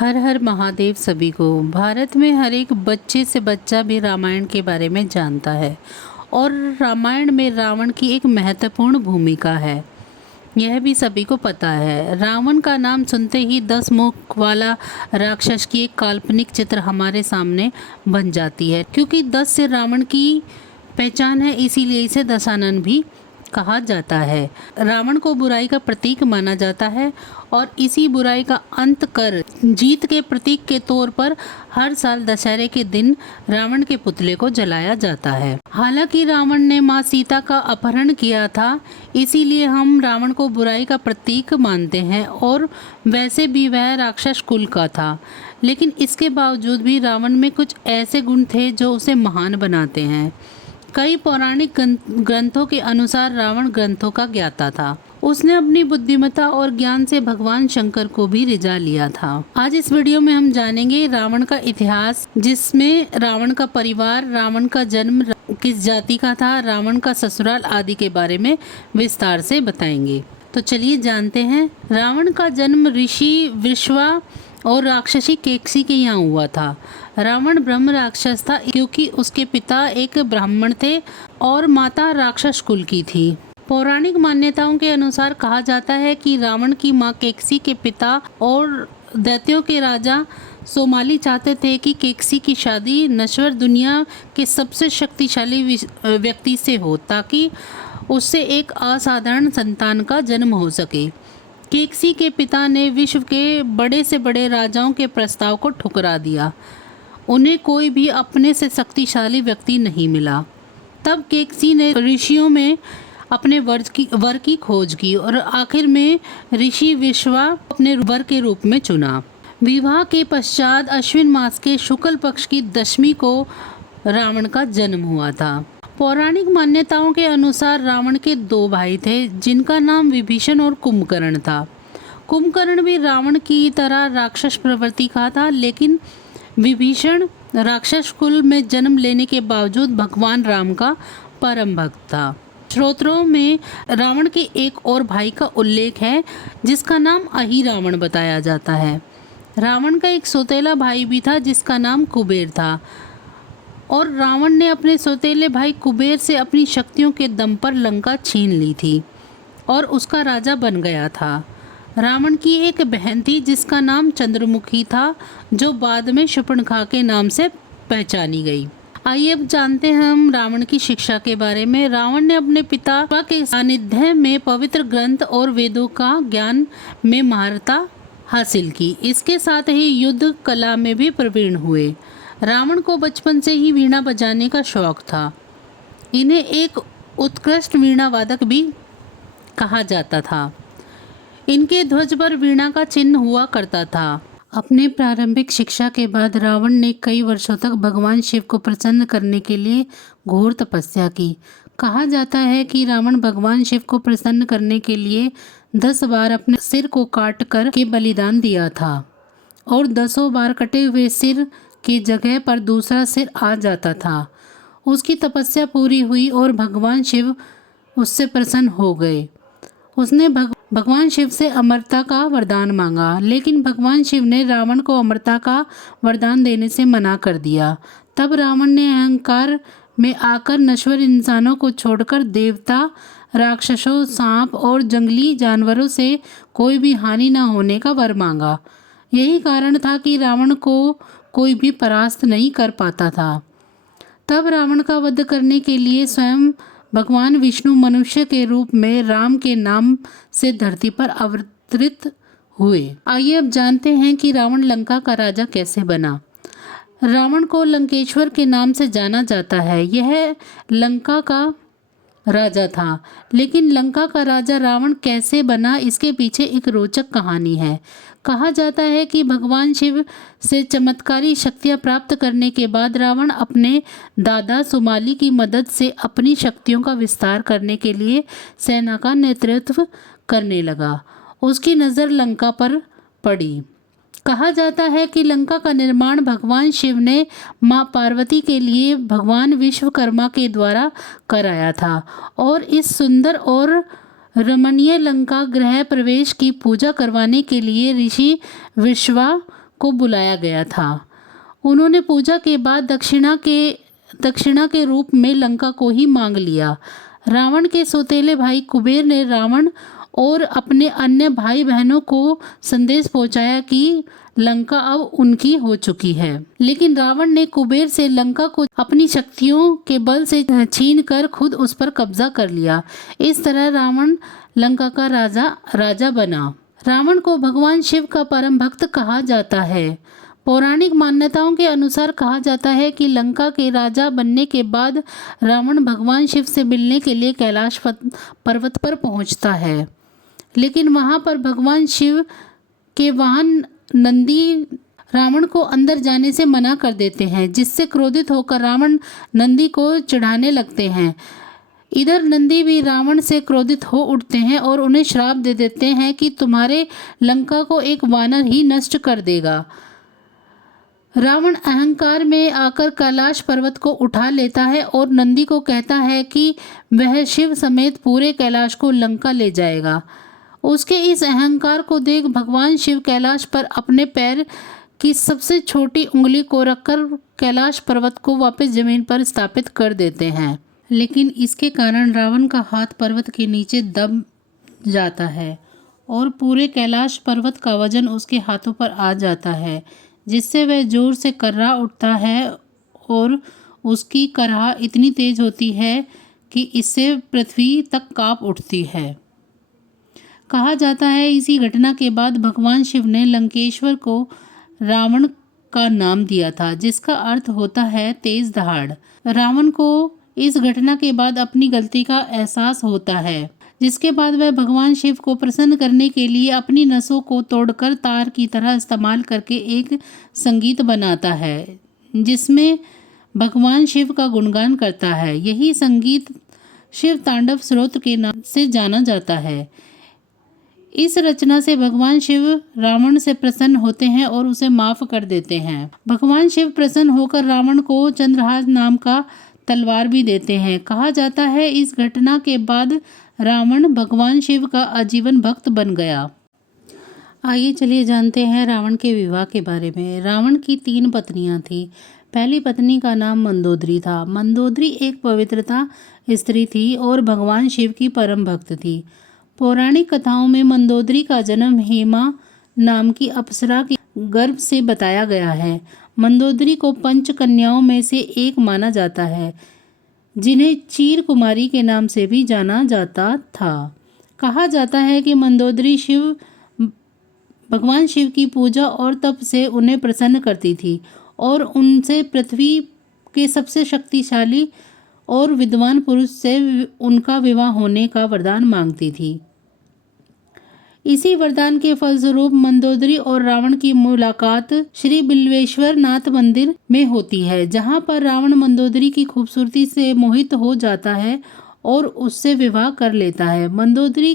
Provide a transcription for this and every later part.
हर हर महादेव सभी को। भारत में हर एक बच्चे से बच्चा भी रामायण के बारे में जानता है और रामायण में रावण की एक महत्वपूर्ण भूमिका है, यह भी सभी को पता है। रावण का नाम सुनते ही 10 मुख वाला राक्षस की एक काल्पनिक चित्र हमारे सामने बन जाती है, क्योंकि 10 से रावण की पहचान है, इसीलिए इसे दशानन भी कहा जाता है। रावण को बुराई का प्रतीक माना जाता है और इसी बुराई का अंत कर जीत के प्रतीक के तौर पर हर साल दशहरे के दिन रावण के पुतले को जलाया जाता है। हालांकि रावण ने मां सीता का अपहरण किया था, इसीलिए हम रावण को बुराई का प्रतीक मानते हैं और वैसे भी वह राक्षस कुल का था। लेकिन इसके बावजूद भी रावण में कुछ ऐसे गुण थे जो उसे महान बनाते हैं। कई पौराणिक ग्रंथों के अनुसार रावण ग्रंथों का ज्ञाता था। उसने अपनी बुद्धिमत्ता और ज्ञान से भगवान शंकर को भी रिझा लिया था। आज इस वीडियो में हम जानेंगे रावण का इतिहास, जिसमें रावण का परिवार, रावण का जन्म किस जाति का था, रावण का ससुराल आदि के बारे में विस्तार से बताएंगे। तो चलिए जानते हैं। रावण का जन्म ऋषि विश्वा और राक्षसी केकसी के यहाँ हुआ था। रावण ब्रह्म राक्षस था, क्योंकि उसके पिता एक ब्राह्मण थे और माता राक्षस कुल की थी। पौराणिक मान्यताओं के अनुसार कहा जाता है कि रावण की मां केकसी के पिता और दैत्यों के राजा सोमाली चाहते थे कि केकसी की शादी नश्वर दुनिया के सबसे शक्तिशाली व्यक्ति से हो, ताकि उससे एक असाधारण संतान का जन्म हो सके। केकसी के पिता ने विश्व के बड़े से बड़े राजाओं के प्रस्ताव को ठुकरा दिया। उन्हें कोई भी अपने से शक्तिशाली व्यक्ति नहीं मिला। तब केकसी ने ऋषियों में अपने वर की खोज की और आखिर में ऋषि विश्वा अपने वर के रूप में चुना। विवाह के पश्चात अश्विन मास के शुक्ल पक्ष की दशमी को रावण का जन्म हुआ था। पौराणिक मान्यताओं के अनुसार रावण के 2 भाई थे, जिनका नाम विभीषण और कुंभकर्ण था। कुंभकर्ण भी रावण की तरह राक्षस प्रवृत्ति का था, लेकिन विभीषण राक्षस कुल में जन्म लेने के बावजूद भगवान राम का परम भक्त था। स्त्रोत्रों में रावण के एक और भाई का उल्लेख है, जिसका नाम अहिरावण बताया जाता है। रावण का एक सौतेला भाई भी था, जिसका नाम कुबेर था, और रावण ने अपने सौतेले भाई कुबेर से अपनी शक्तियों के दम पर लंका छीन ली थी और उसका राजा बन गया था। रावण की एक बहन थी, जिसका नाम चंद्रमुखी था, जो बाद में शूर्पणखा के नाम से पहचानी गई। आइए अब जानते हैं हम रावण की शिक्षा के बारे में। रावण ने अपने पिता के सानिध्य में पवित्र ग्रंथ और वेदों का ज्ञान में महारता हासिल की। इसके साथ ही युद्ध कला में भी प्रवीण हुए। रावण को बचपन से ही वीणा बजाने का शौक था। इन्हें एक उत्कृष्ट वीणा वादक भी कहा जाता था। इनके ध्वज पर वीणा का चिन्ह हुआ करता था। अपने प्रारंभिक शिक्षा के बाद रावण ने कई वर्षों तक भगवान शिव को प्रसन्न करने के लिए घोर तपस्या की। कहा जाता है कि रावण भगवान शिव को प्रसन्न करने के लिए 10 बार अपने सिर को काट कर के बलिदान दिया था और 10 बार कटे हुए सिर की जगह पर दूसरा सिर आ जाता था। उसकी तपस्या पूरी हुई और भगवान शिव उससे प्रसन्न हो गए। उसने भगवान शिव से अमरता का वरदान मांगा, लेकिन भगवान शिव ने रावण को अमरता का वरदान देने से मना कर दिया। तब रावण ने अहंकार में आकर नश्वर इंसानों को छोड़कर देवता, राक्षसों, सांप और जंगली जानवरों से कोई भी हानि न होने का वर मांगा। यही कारण था कि रावण को कोई भी परास्त नहीं कर पाता था। तब रावण का वध करने के लिए स्वयं भगवान विष्णु मनुष्य के रूप में राम के नाम से धरती पर अवतरित हुए। आइए अब जानते हैं कि रावण लंका का राजा कैसे बना। रावण को लंकेश्वर के नाम से जाना जाता है। यह लंका का राजा था, लेकिन लंका का राजा रावण कैसे बना, इसके पीछे एक रोचक कहानी है। कहा जाता है कि भगवान शिव से चमत्कारी शक्तियां प्राप्त करने के बाद रावण अपने दादा सुमाली की मदद से अपनी शक्तियों का विस्तार करने के लिए सेना का नेतृत्व करने लगा। उसकी नज़र लंका पर पड़ी। कहा जाता है कि लंका का निर्माण भगवान शिव ने मां पार्वती के लिए भगवान विश्वकर्मा के द्वारा कराया था और इस सुंदर और रमणीय लंका गृह प्रवेश की पूजा करवाने के लिए ऋषि विश्वा को बुलाया गया था। उन्होंने पूजा के बाद दक्षिणा के रूप में लंका को ही मांग लिया। रावण के सौतेले भाई कुबेर ने रावण और अपने अन्य भाई बहनों को संदेश पहुंचाया कि लंका अब उनकी हो चुकी है। लेकिन रावण ने कुबेर से लंका को अपनी शक्तियों के बल से छीन कर खुद उस पर कब्जा कर लिया। इस तरह रावण लंका का राजा बना। रावण को भगवान शिव का परम भक्त कहा जाता है। पौराणिक मान्यताओं के अनुसार कहा जाता है कि लंका के राजा बनने के बाद रावण भगवान शिव से मिलने के लिए कैलाश पर्वत पर पहुंचता है। लेकिन वहां पर भगवान शिव के वाहन नंदी रावण को अंदर जाने से मना कर देते हैं, जिससे क्रोधित होकर रावण नंदी को चढ़ाने लगते हैं। इधर नंदी भी रावण से क्रोधित हो उठते हैं और उन्हें श्राप दे देते हैं कि तुम्हारे लंका को एक वानर ही नष्ट कर देगा। रावण अहंकार में आकर कैलाश पर्वत को उठा लेता है और नंदी को कहता है कि वह शिव समेत पूरे कैलाश को लंका ले जाएगा। उसके इस अहंकार को देख भगवान शिव कैलाश पर अपने पैर की सबसे छोटी उंगली को रखकर कैलाश पर्वत को वापस जमीन पर स्थापित कर देते हैं। लेकिन इसके कारण रावण का हाथ पर्वत के नीचे दब जाता है और पूरे कैलाश पर्वत का वजन उसके हाथों पर आ जाता है, जिससे वह जोर से कर्रा उठता है और उसकी कर्रा इतनी तेज होती है कि इससे पृथ्वी तक कांप उठती है। कहा जाता है इसी घटना के बाद भगवान शिव ने लंकेश्वर को रावण का नाम दिया था, जिसका अर्थ होता है तेज दहाड़। रावण को इस घटना के बाद अपनी गलती का एहसास होता है, जिसके बाद वह भगवान शिव को प्रसन्न करने के लिए अपनी नसों को तोड़कर तार की तरह इस्तेमाल करके एक संगीत बनाता है, जिसमें भगवान शिव का गुणगान करता है। यही संगीत शिव तांडव स्तोत्र के नाम से जाना जाता है। इस रचना से भगवान शिव रावण से प्रसन्न होते हैं और उसे माफ कर देते हैं। भगवान शिव प्रसन्न होकर रावण को चंद्रहास नाम का तलवार भी देते हैं। कहा जाता है इस घटना के बाद रावण भगवान शिव का आजीवन भक्त बन गया। आइए चलिए जानते हैं रावण के विवाह के बारे में। रावण की 3 पत्नियां थीं। पहली पत्नी का नाम मंदोदरी था। मंदोदरी एक पवित्रता स्त्री थी और भगवान शिव की परम भक्त थी। पौराणिक कथाओं में मंदोदरी का जन्म हेमा नाम की अप्सरा के गर्भ से बताया गया है। मंदोदरी को 5 कन्याओं में से एक माना जाता है, जिन्हें चीर कुमारी के नाम से भी जाना जाता था। कहा जाता है कि मंदोदरी भगवान शिव की पूजा और तप से उन्हें प्रसन्न करती थी और उनसे पृथ्वी के सबसे शक्तिशाली और विद्वान पुरुष से उनका विवाह होने का वरदान मांगती थी। इसी वरदान के फलस्वरूप मंदोदरी और रावण की मुलाकात श्री बिल्वेश्वर नाथ मंदिर में होती है, जहां पर रावण मंदोदरी की खूबसूरती से मोहित हो जाता है और उससे विवाह कर लेता है। मंदोदरी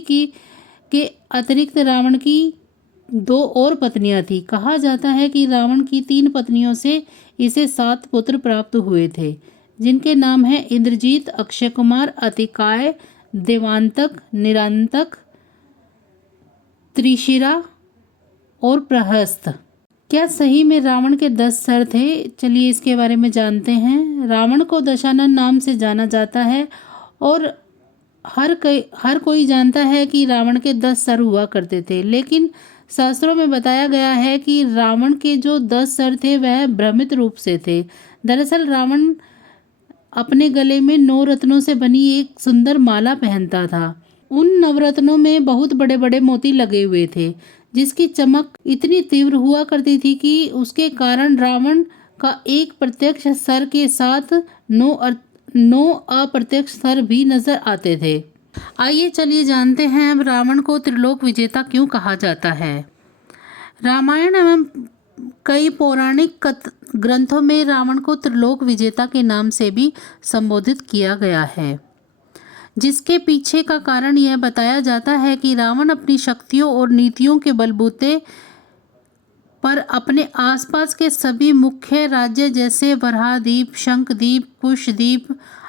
के अतिरिक्त रावण की 2 और पत्नियां थी। कहा जाता है कि रावण की 3 पत्नियों से इसे 7 पुत्र प्राप्त हुए थे, जिनके नाम हैं इंद्रजीत, अक्षय कुमार, अतिकाय, देवांतक, निरांतक, त्रिशिरा और प्रहस्त। क्या सही में रावण के 10 सर थे? चलिए इसके बारे में जानते हैं। रावण को दशानन नाम से जाना जाता है और हर कोई जानता है कि रावण के 10 सर हुआ करते थे, लेकिन शास्त्रों में बताया गया है कि रावण के जो 10 सर थे वह भ्रमित रूप से थे। दरअसल रावण अपने गले में 9 रत्नों से बनी एक सुंदर माला पहनता था। उन नवरत्नों में बहुत बड़े बड़े मोती लगे हुए थे, जिसकी चमक इतनी तीव्र हुआ करती थी कि उसके कारण रावण का एक प्रत्यक्ष सर के साथ 9 अप्रत्यक्ष सर भी नजर आते थे। आइए चलिए जानते हैं अब रावण को त्रिलोक विजेता क्यों कहा जाता है। रामायण एवं कई पौराणिक ग्रंथों में रावण को त्रिलोक विजेता के नाम से भी संबोधित किया गया है, जिसके पीछे का कारण यह बताया जाता है कि रावण अपनी शक्तियों और नीतियों के बलबूते पर अपने आसपास के सभी मुख्य राज्य जैसे वराहद्वीप, शंखद्वीप, कुशद्वीप,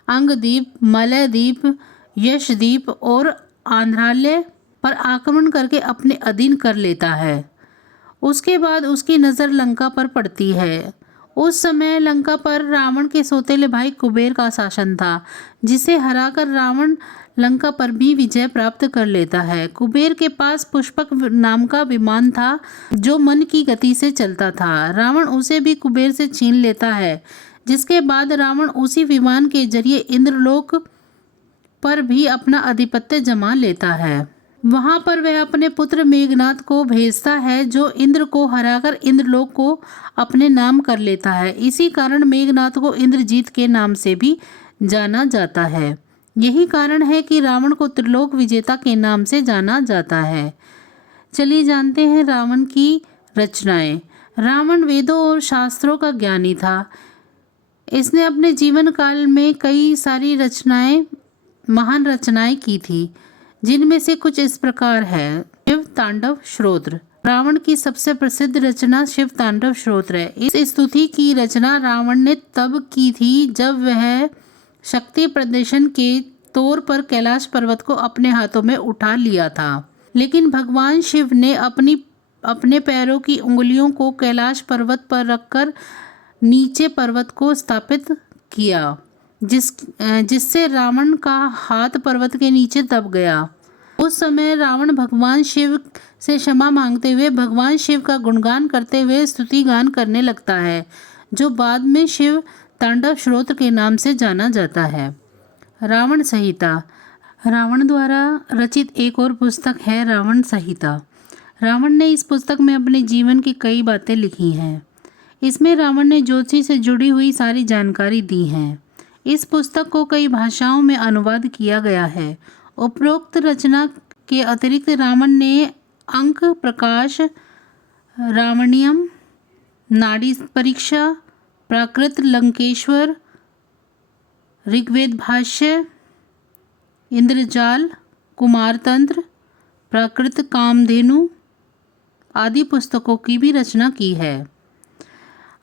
अंगद्वीप, मलयद्वीप, यशद्वीप और आंध्रालय पर आक्रमण करके अपने अधीन कर लेता है उसके बाद उसकी नज़र लंका पर पड़ती है। उस समय लंका पर रावण के सौतेले भाई कुबेर का शासन था, जिसे हराकर रावण लंका पर भी विजय प्राप्त कर लेता है। कुबेर के पास पुष्पक नाम का विमान था, जो मन की गति से चलता था। रावण उसे भी कुबेर से छीन लेता है, जिसके बाद रावण उसी विमान के जरिए इंद्रलोक पर भी अपना आधिपत्य जमा लेता है। वहां पर वह अपने पुत्र मेघनाद को भेजता है, जो इंद्र को हराकर इंद्रलोक को अपने नाम कर लेता है। इसी कारण मेघनाद को इंद्रजीत के नाम से भी जाना जाता है। यही कारण है कि रावण को त्रिलोक विजेता के नाम से जाना जाता है। चलिए जानते हैं रावण की रचनाएं। रावण वेदों और शास्त्रों का ज्ञानी था। इसने अपने जीवन काल में कई सारी महान रचनाएं की थी, जिनमें से कुछ इस प्रकार है। शिव तांडव स्तोत्र रावण की सबसे प्रसिद्ध रचना शिव तांडव स्तोत्र है। इस स्तुति की रचना रावण ने तब की थी जब वह शक्ति प्रदर्शन के तौर पर कैलाश पर्वत को अपने हाथों में उठा लिया था। लेकिन भगवान शिव ने अपने पैरों की उंगलियों को कैलाश पर्वत पर रखकर नीचे पर्वत को स्थापित किया, जिससे रावण का हाथ पर्वत के नीचे दब गया। उस समय रावण भगवान शिव से क्षमा मांगते हुए भगवान शिव का गुणगान करते हुए स्तुति गान करने लगता है, जो बाद में शिव तांडव स्तोत्र के नाम से जाना जाता है। रावण संहिता रावण द्वारा रचित एक और पुस्तक है रावण संहिता। रावण ने इस पुस्तक में अपने जीवन की कई बातें लिखी हैं। इसमें रावण ने ज्योतिष से जुड़ी हुई सारी जानकारी दी है। इस पुस्तक को कई भाषाओं में अनुवाद किया गया है। उपरोक्त रचना के अतिरिक्त रावण ने अंक प्रकाश, रावणियम, नाड़ी परीक्षा, प्राकृत लंकेश्वर, ऋग्वेद भाष्य, इंद्रजाल, कुमारतंत्र, प्राकृत कामधेनु आदि पुस्तकों की भी रचना की है।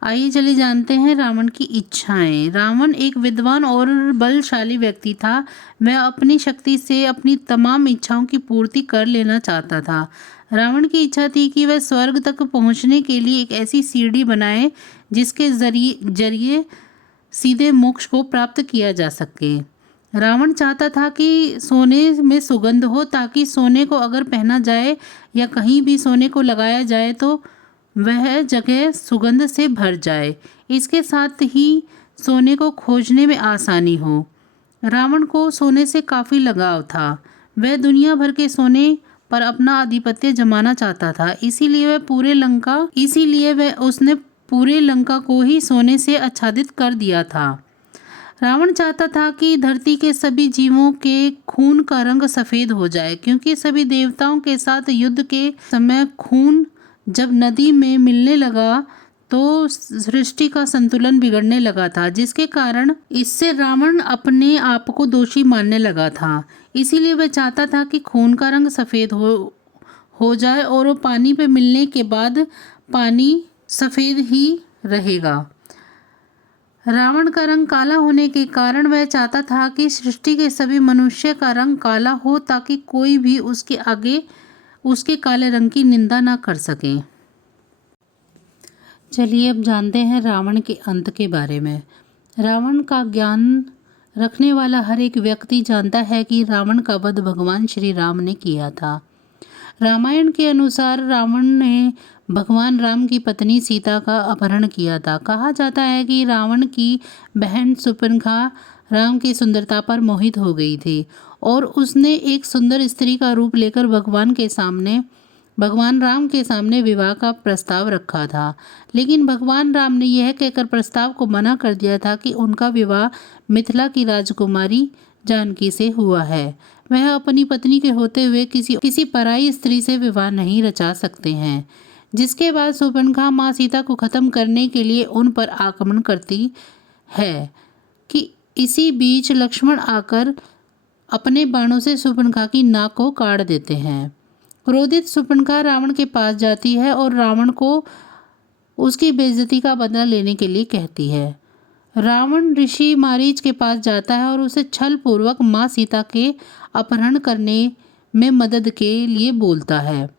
आइए चलिए जानते हैं रावण की इच्छाएं। रावण एक विद्वान और बलशाली व्यक्ति था। वह अपनी शक्ति से अपनी तमाम इच्छाओं की पूर्ति कर लेना चाहता था। रावण की इच्छा थी कि वह स्वर्ग तक पहुंचने के लिए एक ऐसी सीढ़ी बनाए जिसके जरिए सीधे मोक्ष को प्राप्त किया जा सके। रावण चाहता था कि सोने में सुगंध हो, ताकि सोने को अगर पहना जाए या कहीं भी सोने को लगाया जाए तो वह जगह सुगंध से भर जाए। इसके साथ ही सोने को खोजने में आसानी हो। रावण को सोने से काफ़ी लगाव था। वह दुनिया भर के सोने पर अपना आधिपत्य जमाना चाहता था। इसीलिए उसने पूरे लंका को ही सोने से आच्छादित कर दिया था। रावण चाहता था कि धरती के सभी जीवों के खून का रंग सफ़ेद हो जाए, क्योंकि सभी देवताओं के साथ युद्ध के समय खून जब नदी में मिलने लगा तो सृष्टि का संतुलन बिगड़ने लगा था, जिसके कारण इससे रावण अपने आप को दोषी मानने लगा था। इसीलिए वह चाहता था कि खून का रंग सफ़ेद हो जाए और वो पानी पे मिलने के बाद पानी सफ़ेद ही रहेगा। रावण का रंग काला होने के कारण वह चाहता था कि सृष्टि के सभी मनुष्य का रंग काला हो, ताकि कोई भी उसके आगे उसके काले रंग की निंदा ना कर सके। चलिए अब जानते हैं रावण के अंत के बारे में। रावण का ज्ञान रखने वाला हर एक व्यक्ति जानता है कि रावण का वध भगवान श्री राम ने किया था। रामायण के अनुसार रावण ने भगवान राम की पत्नी सीता का अपहरण किया था। कहा जाता है कि रावण की बहन सुपर्णखा राम की सुंदरता पर मोहित हो गई थी और उसने एक सुंदर स्त्री का रूप लेकर भगवान राम के सामने विवाह का प्रस्ताव रखा था। लेकिन भगवान राम ने यह कहकर प्रस्ताव को मना कर दिया था कि उनका विवाह मिथिला की राजकुमारी जानकी से हुआ है। वह अपनी पत्नी के होते हुए किसी पराई स्त्री से विवाह नहीं रचा सकते हैं। जिसके बाद सुपर्णखा माँ सीता को खत्म करने के लिए उन पर आक्रमण करती है कि इसी बीच लक्ष्मण आकर अपने बाणों से सुपर्णखा की नाक को काट देते हैं। क्रोधित सुपर्णखा रावण के पास जाती है और रावण को उसकी बेइज्जती का बदला लेने के लिए कहती है। रावण ऋषि मारीच के पास जाता है और उसे छल पूर्वक माँ सीता के अपहरण करने में मदद के लिए बोलता है।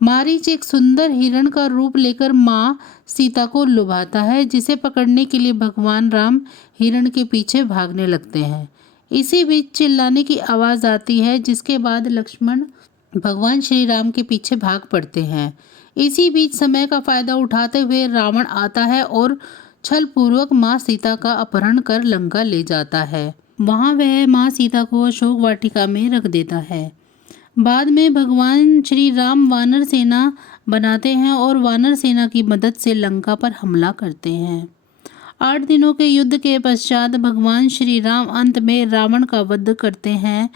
मारीच एक सुंदर हिरण का रूप लेकर माँ सीता को लुभाता है, जिसे पकड़ने के लिए भगवान राम हिरण के पीछे भागने लगते हैं। इसी बीच चिल्लाने की आवाज़ आती है, जिसके बाद लक्ष्मण भगवान श्री राम के पीछे भाग पड़ते हैं। इसी बीच समय का फायदा उठाते हुए रावण आता है और छलपूर्वक माँ सीता का अपहरण कर लंका ले जाता है। वहाँ वह माँ सीता को अशोक वाटिका में रख देता है। बाद में भगवान श्री राम वानर सेना बनाते हैं और वानर सेना की मदद से लंका पर हमला करते हैं। 8 दिनों के युद्ध के पश्चात भगवान श्री राम अंत में रावण का वध करते हैं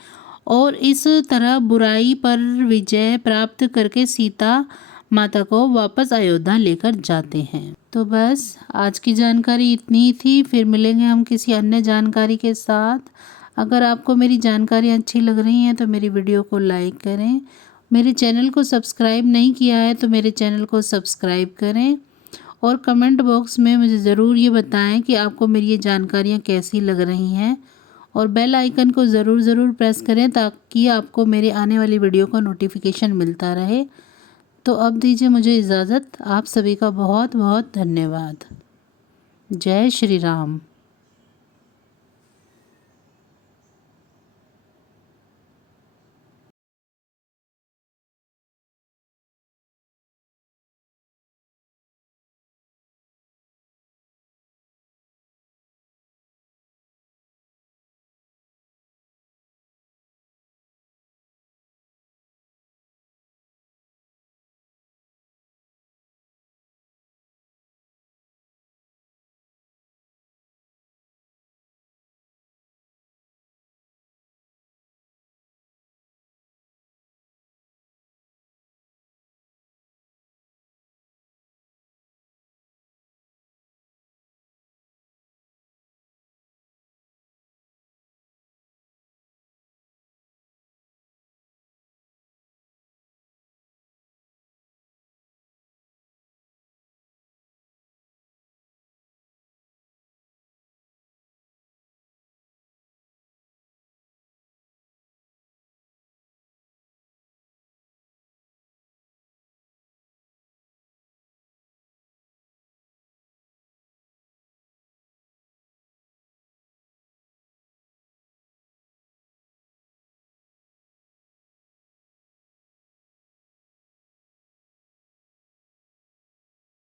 और इस तरह बुराई पर विजय प्राप्त करके सीता माता को वापस अयोध्या लेकर जाते हैं। तो बस आज की जानकारी इतनी ही थी। फिर मिलेंगे हम किसी अन्य जानकारी के साथ। अगर आपको मेरी जानकारी अच्छी लग रही है तो मेरी वीडियो को लाइक करें। मेरे चैनल को सब्सक्राइब नहीं किया है तो मेरे चैनल को सब्सक्राइब करें और कमेंट बॉक्स में मुझे ज़रूर ये बताएं कि आपको मेरी ये जानकारियाँ कैसी लग रही हैं और बेल आइकन को ज़रूर प्रेस करें ताकि आपको मेरे आने वाली वीडियो का नोटिफिकेशन मिलता रहे। तो अब दीजिए मुझे इजाज़त। आप सभी का बहुत बहुत धन्यवाद। जय श्री राम।